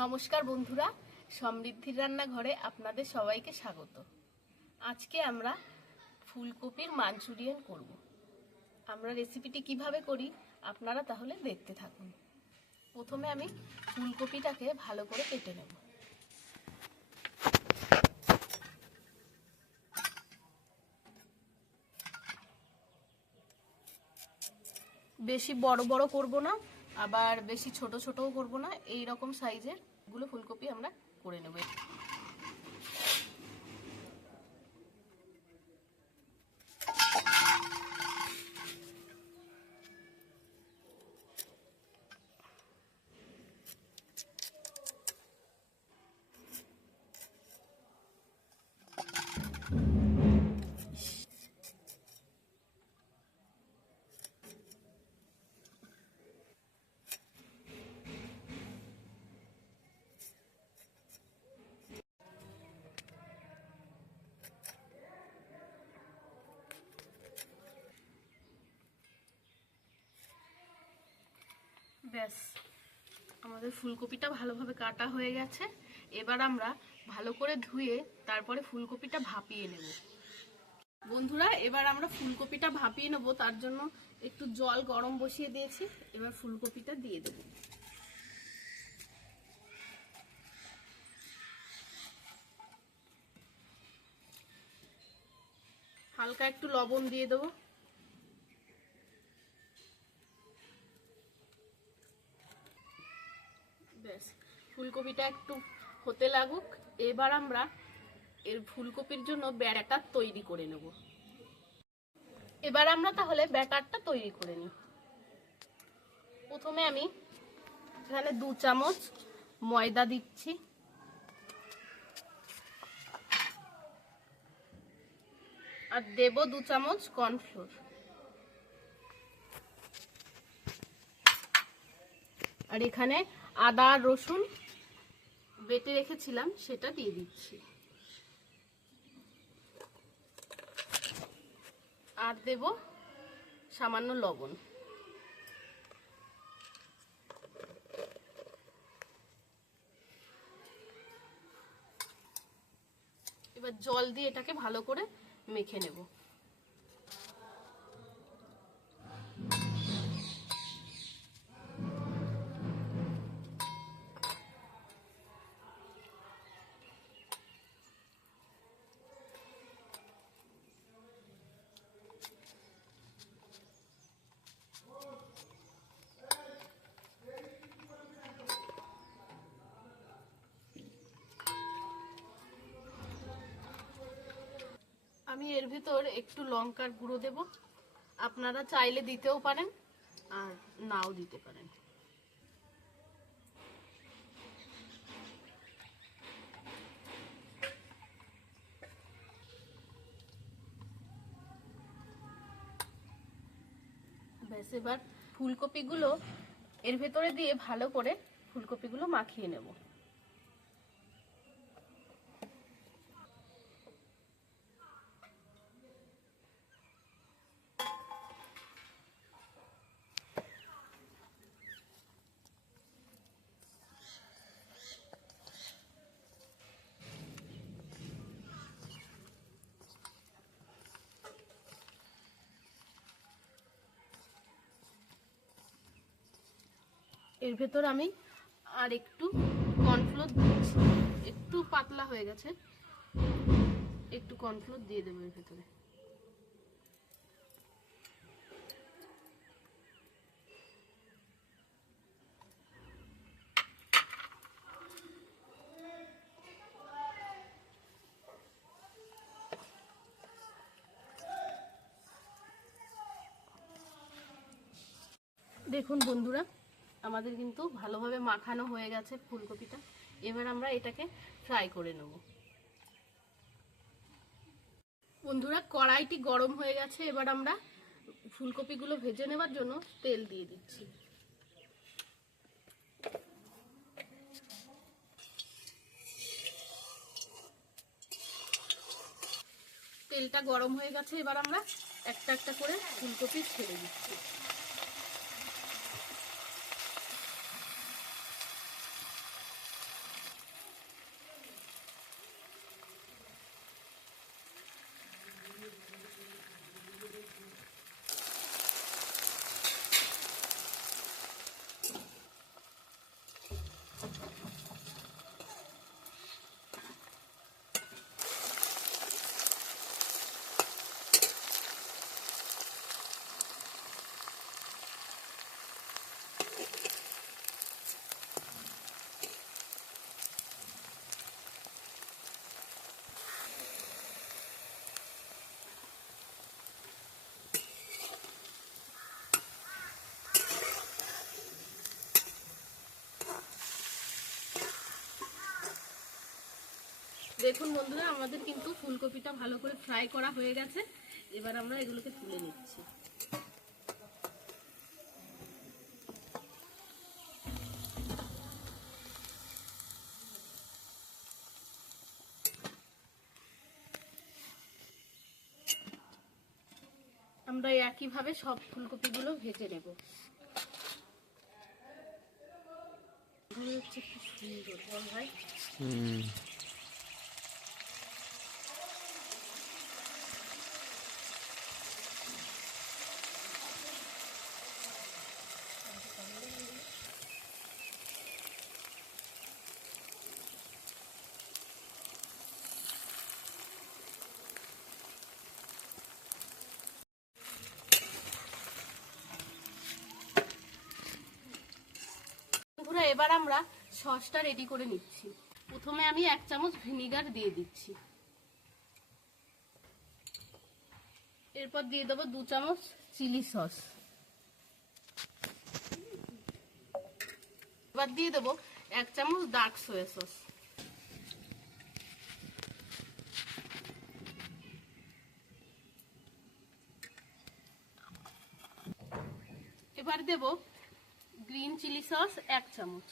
নমস্কার বন্ধুরা, সমৃদ্ধির রান্নাঘরে আপনাদের সবাইকে স্বাগত। আজকে আমরা ফুলকপির মাঞ্চুরিয়ান করব। আমরা রেসিপিটি কিভাবে করি আপনারা তাহলে দেখতে থাকুন। প্রথমে আমি ফুলকপিটাকে ভালো করে কেটে নেব। বেশি বড় বড় করব না, আবার বেশি ছোট ছোটও করব না, এই রকম সাইজের গুলো ফুলকপি আমরা করে নেব। ব্যাস, আমাদের ফুলকপিটা ভালোভাবে কাটা হয়ে গেছে। এবার আমরা ভালো করে ধুয়ে তারপরে ফুলকপিটা ভাপিয়ে নেব। বন্ধুরা, এবার আমরা ফুলকপিটা ভাপিয়ে নেব। তার জন্য একটু জল গরম বসিয়ে দিয়েছি। এবার ফুলকপিটা দিয়ে দেব। হালকা একটু লবণ দিয়ে দেবো। ব্যাস, ফুলকপিটা একটু হতে লাগুক। এবার আমরা এর ফুলকপির জন্য ব্যাটার তৈরি করে নেব। এবার আমরা তাহলে ব্যাটারটা তৈরি করে নিই। প্রথমে আমি এখানে 2 চামচ ময়দা দিচ্ছি, আর দেব 2 চামচ কর্নফ্লোর, আর এখানে আদা আর রসুন বেটে রেখেছিলাম সেটা দিয়ে দিচ্ছি, আর দেব সামান্য লবণ। এবার জল দিয়ে এটাকে ভালো করে মেখে নেব। আমি এর ভিতর একটু লঙ্কার গুঁড়ো দেব। আপনারা চাইলে দিতেও পারেন আর নাও দিতে পারেন। ব্যাস, এবার ফুলকপিগুলো এর ভেতরে দিয়ে ভালো করে ফুলকপিগুলো মাখিয়ে নেব। এর ভেতর আমি আর একটু কর্নফ্লোর দিচ্ছি। একটু পাতলা হয়ে গেছে, একটু কর্নফ্লোর দিয়ে দেবো এর ভেতরে। দেখুন বন্ধুরা, আমাদের কিন্তু ভালোভাবে মাখানো হয়ে গেছে ফুলকপিটা। এবার আমরা এটাকে ফ্রাই করে নেব। বন্ধুরা, কড়াইটি গরম হয়ে গেছে। এবার আমরা ফুলকপিগুলো ভেজে নেবার জন্য তেল দিয়ে দিচ্ছি। তেলটা গরম হয়ে গেছে। এবার আমরা একটা একটা করে ফুলকপি ছেড়ে দিচ্ছি। দেখুন বন্ধুরা, আমাদের কিন্তু ফুলকপিটা ভালো করে ফ্রাই করা হয়ে গেছে। এবার আমরা এগুলোকে তুলে নিচ্ছি। আমরা একইভাবে সব ফুলকপিগুলো ভেজে নেব। হচ্ছে কি সুন্দর বল ভাই। এবার আমরা সসটা রেডি করে নিচ্ছি। প্রথমে আমি 1 চামচ ভিনিগার দিয়ে দিচ্ছি। এরপর দিয়ে দেবো 2 চামচ চিলি সস। এবার দিয়ে দেবো 1 চামচ ডার্ক সয়া সস। এবার দেবো গ্রিন চিলি সস 1 চামচ।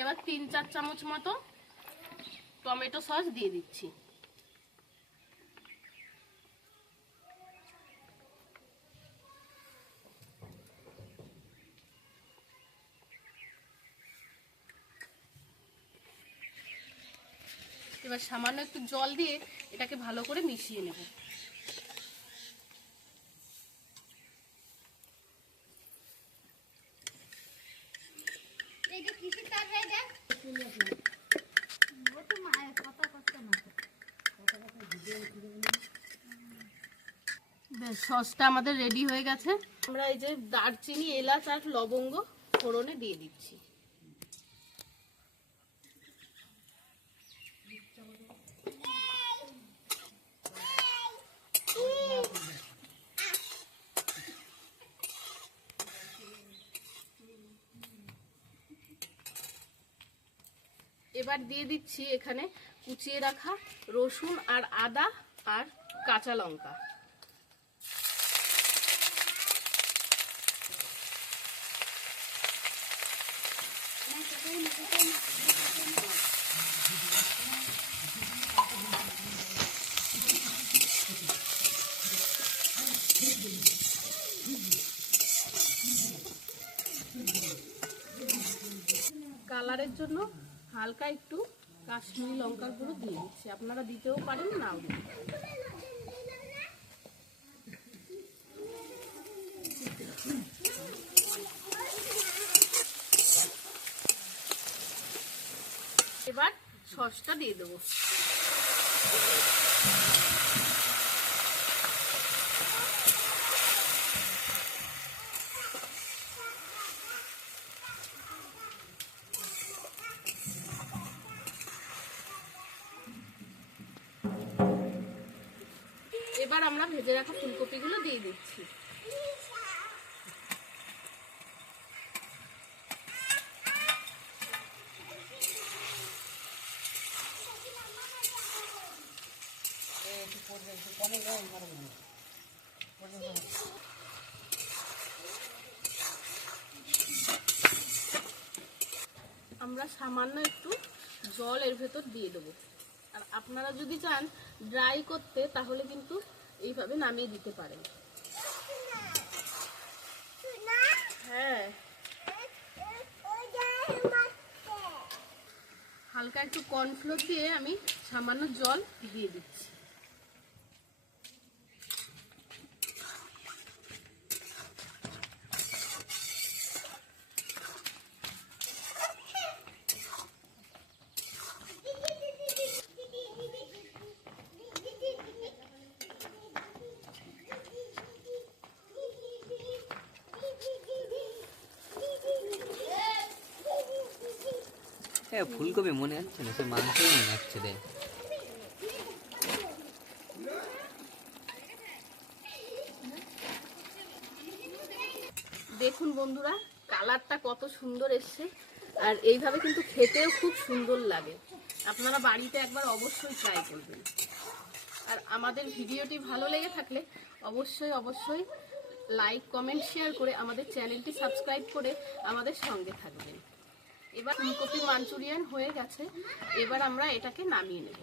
এবার 3-4 চামচ মতো টমেটো সস দিয়ে দিচ্ছি। এবার সামান্য একটু জল দিয়ে এটাকে ভালো করে মিশিয়ে নেব। সসটা আমাদের রেডি হয়ে গেছে। আমরা এই যে দারচিনি, এলাচ আর লবঙ্গ ফোড়নে দিয়ে দিচ্ছি। এবার দিয়ে দিচ্ছি এখানে কুচিয়ে রাখা রসুন আর আদা আর কাঁচা লঙ্কা। কালারের জন্য হালকা একটু কাশ্মীরি লঙ্কার গুঁড়ো দিয়ে দিচ্ছি। আপনারা দিতেও পারেন, নাও দিতে পারেন। এবার সসটা দিয়ে দেবো। এবার আমরা ভেজে রাখা ফুলকপিগুলো দিয়ে দিচ্ছি। আমরা সামান্য একটু জল এর ভেতর দিয়ে দেবো। আর আপনারা যদি চান ড্রাই করতে, তাহলে কিন্তু এইভাবে নামিয়ে দিতে পারেন। হ্যাঁ, হালকা একটু কর্নফ্লোর দিয়ে আমি সামান্য জল দিয়ে দিচ্ছি। ফুলকপি মনে হচ্ছে না, সে মাংসই মনে হচ্ছে রে। দেখুন বন্ধুরা, কালারটা কত সুন্দর এসছে, আর এইভাবে কিন্তু খেতেও খুব সুন্দর লাগে। আপনারা বাড়িতে একবার অবশ্যই ট্রাই করবেন। আর আমাদের ভিডিওটি ভালো লেগে থাকলে অবশ্যই অবশ্যই লাইক, কমেন্ট, শেয়ার করে আমাদের চ্যানেলটি সাবস্ক্রাইব করে আমাদের সঙ্গে থাকবেন। এবার ফুলকপি মাঞ্চুরিয়ান হয়ে গেছে, এবার আমরা এটাকে নামিয়ে নেব।